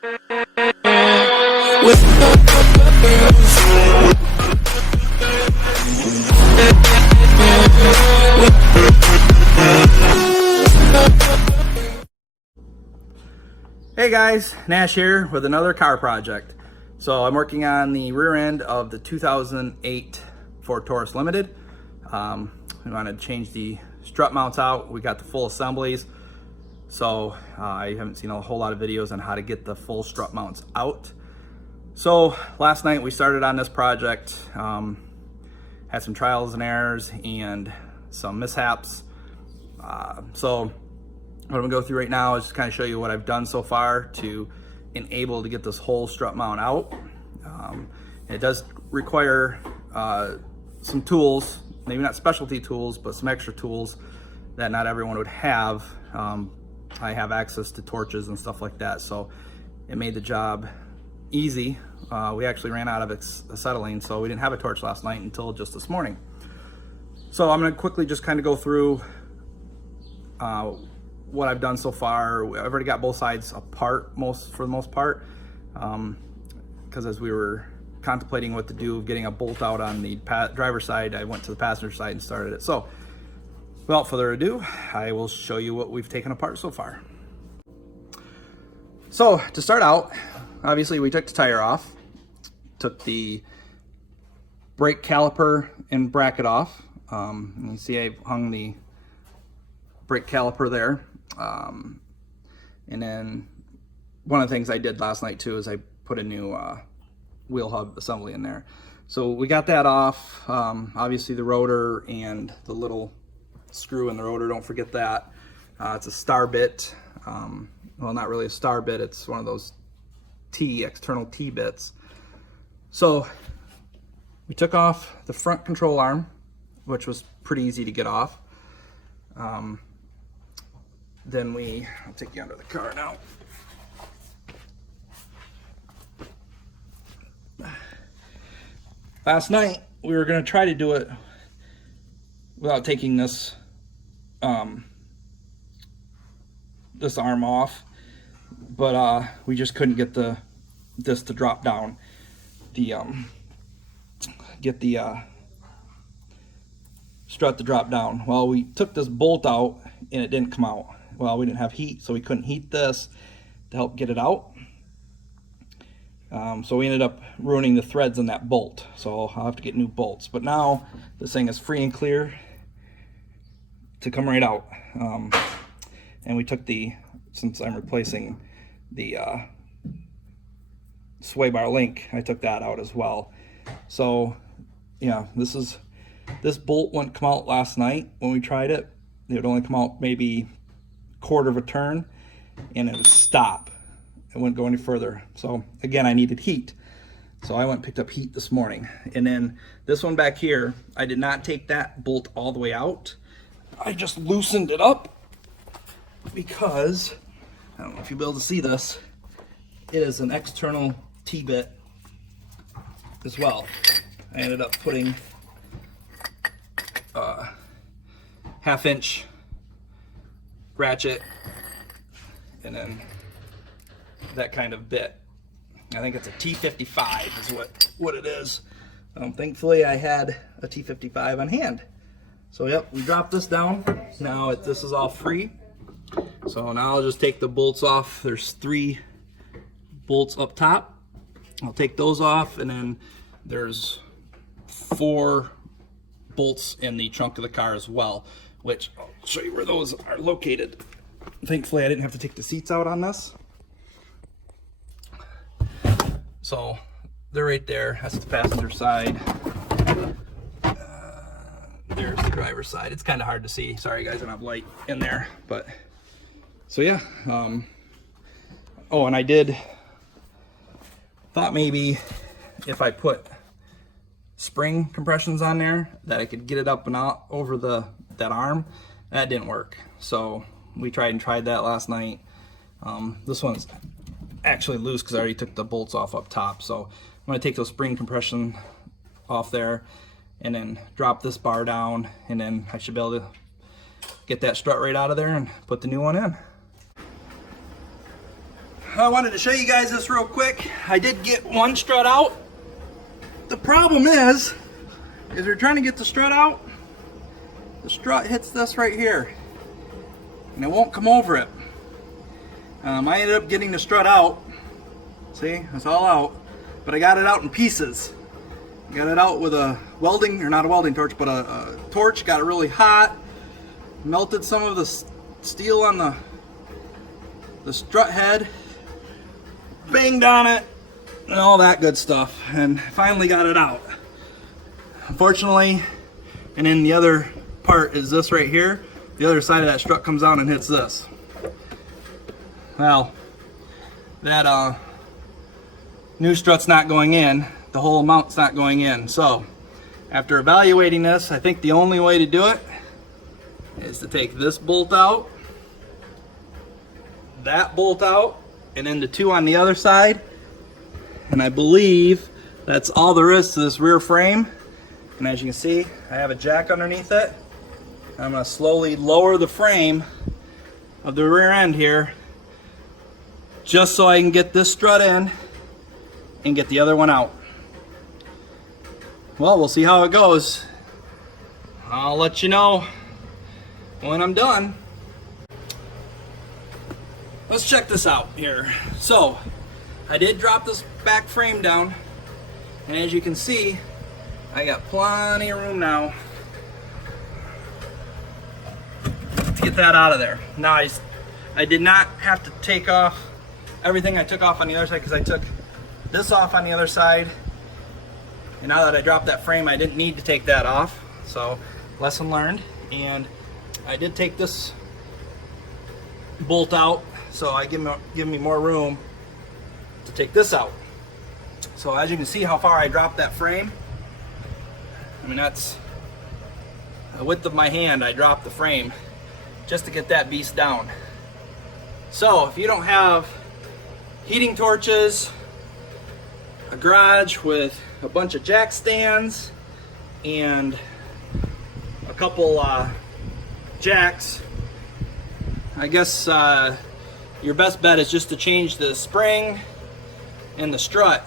Hey guys, Nash here with another car project. So I'm working on the rear end of the 2008 Ford Taurus Limited. We wanted to change the strut mounts out. We got the full assemblies. So I haven't seen a whole lot of videos on how to get the full strut mounts out. So last night we started on this project, had some trials and errors and some mishaps. So what I'm gonna go through right now is just kind of show you what I've done so far to enable to get this whole strut mount out. It does require some tools, maybe not specialty tools, but some extra tools that not everyone would have. I have access to torches and stuff like that, so it made the job easy. We actually ran out of acetylene, so we didn't have a torch last night until just this morning. So I'm gonna quickly just kind of go through what I've done so far. I've already got both sides apart for the most part, because as we were contemplating what to do, getting a bolt out on the driver's side, I went to the passenger side and started it. So without further ado, I will show you what we've taken apart so far. So to start out, obviously we took the tire off, took the brake caliper and bracket off. You see I've hung the brake caliper there. And then one of the things I did last night too is I put a new wheel hub assembly in there. So we got that off. Obviously the rotor and the little screw in the rotor, don't forget that. It's a star bit. Well, not really a star bit, it's one of those external T bits. So we took off the front control arm, which was pretty easy to get off. Then I'll take you under the car now. Last night, we were gonna try to do it without taking this this arm off, but we just couldn't get this to drop down. Get the strut to drop down. Well, we took this bolt out and it didn't come out. Well, we didn't have heat, so we couldn't heat this to help get it out. So we ended up ruining the threads in that bolt. So I'll have to get new bolts. But now this thing is free and clear to come right out. And we took since I'm replacing the sway bar link, I took that out as well. So yeah, this bolt wouldn't come out last night when we tried it. It would only come out maybe quarter of a turn and it would stop. It wouldn't go any further. So again, I needed heat. So I went and picked up heat this morning. And then this one back here, I did not take that bolt all the way out. I just loosened it up because, I don't know if you'll be able to see this, it is an external T-bit as well. I ended up putting a 1/2 inch ratchet and then that kind of bit. I think it's a T55 is what it is. Thankfully I had a T55 on hand. So yep, we dropped this down. Now this is all free. So now I'll just take the bolts off. There's 3 bolts up top. I'll take those off, and then there's 4 bolts in the trunk of the car as well, which I'll show you where those are located. Thankfully I didn't have to take the seats out on this. So they're right there. That's the passenger side. There's the driver's side. It's kind of hard to see. Sorry guys, I don't have light in there. But so yeah. Oh, and I thought maybe if I put spring compressions on there that I could get it up and out over that arm. That didn't work. So we tried that last night. This one's actually loose because I already took the bolts off up top. So I'm going to take those spring compression off there and then drop this bar down, and then I should be able to get that strut right out of there and put the new one in. I wanted to show you guys this real quick. I did get one strut out. The problem is we're trying to get the strut out. The strut hits this right here, and it won't come over it. I ended up getting the strut out. See, it's all out, but I got it out in pieces. I got it out with a welding, or not a welding torch, but a torch. Got it really hot, melted some of the steel on the strut head, banged on it, and all that good stuff, and finally got it out. Unfortunately, and then the other part is this right here. The other side of that strut comes out and hits this. Well, that new strut's not going in. The whole amount's not going in. So after evaluating this, I think the only way to do it is to take this bolt out, that bolt out, and then the two on the other side. And I believe that's all there is to this rear frame. And as you can see, I have a jack underneath it. I'm going to slowly lower the frame of the rear end here, just so I can get this strut in and get the other one out. Well, we'll see how it goes. I'll let you know when I'm done. Let's check this out here. So, I did drop this back frame down, and as you can see, I got plenty of room now to get that out of there. Now, I did not have to take off everything I took off on the other side, because I took this off on the other side. And now that I dropped that frame, I didn't need to take that off. So, lesson learned. And I did take this bolt out, so I give me more room to take this out. So as you can see how far I dropped that frame. I mean, that's the width of my hand. I dropped the frame just to get that beast down. So if you don't have heating torches, a garage with a bunch of jack stands and a couple jacks, I guess your best bet is just to change the spring and the strut.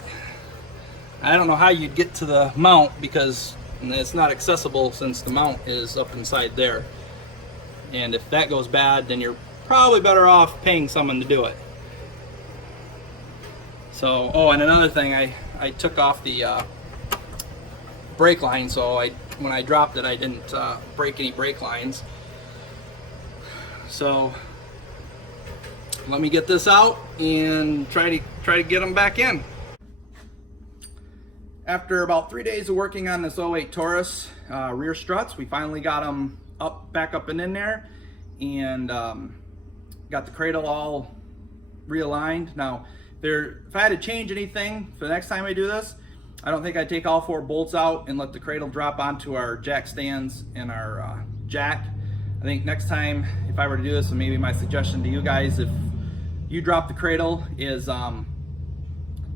I don't know how you'd get to the mount, because it's not accessible since the mount is up inside there. And if that goes bad, then you're probably better off paying someone to do it. So, oh, and another thing, I took off the brake line, so when I dropped it, I didn't break any brake lines. So let me get this out and try to get them back in. After about 3 days of working on this 08 Taurus rear struts, we finally got them back up and in there, and got the cradle all realigned. Now, if I had to change anything for the next time I do this, I don't think I'd take all 4 bolts out and let the cradle drop onto our jack stands and our jack. I think next time, if I were to do this, and maybe my suggestion to you guys, if you drop the cradle, is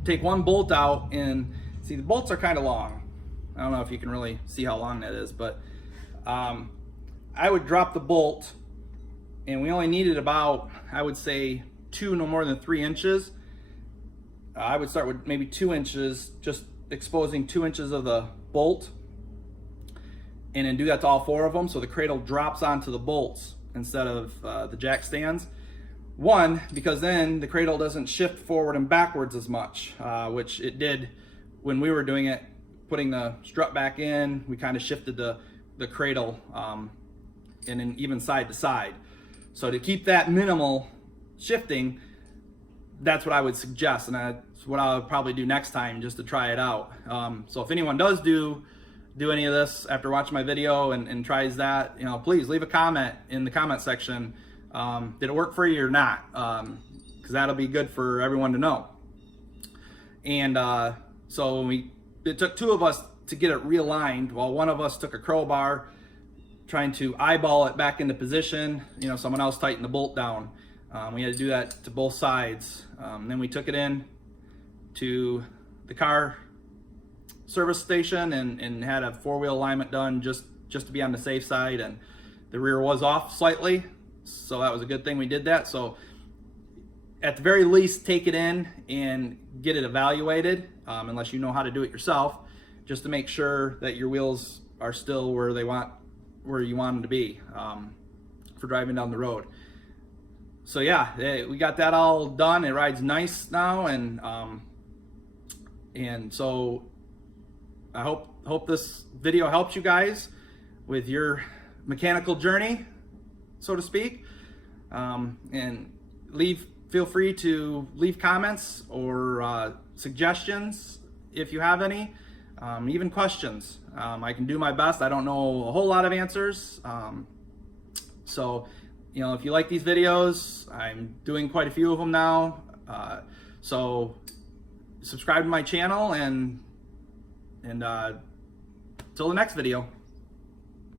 take one bolt out, and see, the bolts are kind of long. I don't know if you can really see how long that is, but I would drop the bolt, and we only needed about, I would say, 2, no more than 3 inches. I would start with maybe 2 inches, just exposing 2 inches of the bolt, and then do that to all 4 of them, so the cradle drops onto the bolts instead of the jack stands. One, because then the cradle doesn't shift forward and backwards as much, which it did when we were doing it, putting the strut back in. We kind of shifted the cradle and then even side to side. So to keep that minimal shifting, that's what I would suggest, and that's what I would probably do next time, just to try it out. So if anyone does do any of this after watching my video and tries that, please leave a comment in the comment section. Did it work for you or not? Because that'll be good for everyone to know. And so it took 2 of us to get it realigned, while one of us took a crowbar trying to eyeball it back into position. Someone else tightened the bolt down. We had to do that to both sides. Then we took it in to the car service station and had a 4-wheel alignment done just to be on the safe side, and the rear was off slightly, so that was a good thing we did that. So at the very least take it in and get it evaluated, unless you know how to do it yourself, just to make sure that your wheels are still where you want them to be for driving down the road. So yeah, we got that all done. It rides nice now, and so I hope this video helps you guys with your mechanical journey, so to speak. And feel free to leave comments or suggestions if you have any, even questions. I can do my best. I don't know a whole lot of answers. So, you know, if you like these videos, I'm doing quite a few of them now. So subscribe to my channel, and till the next video.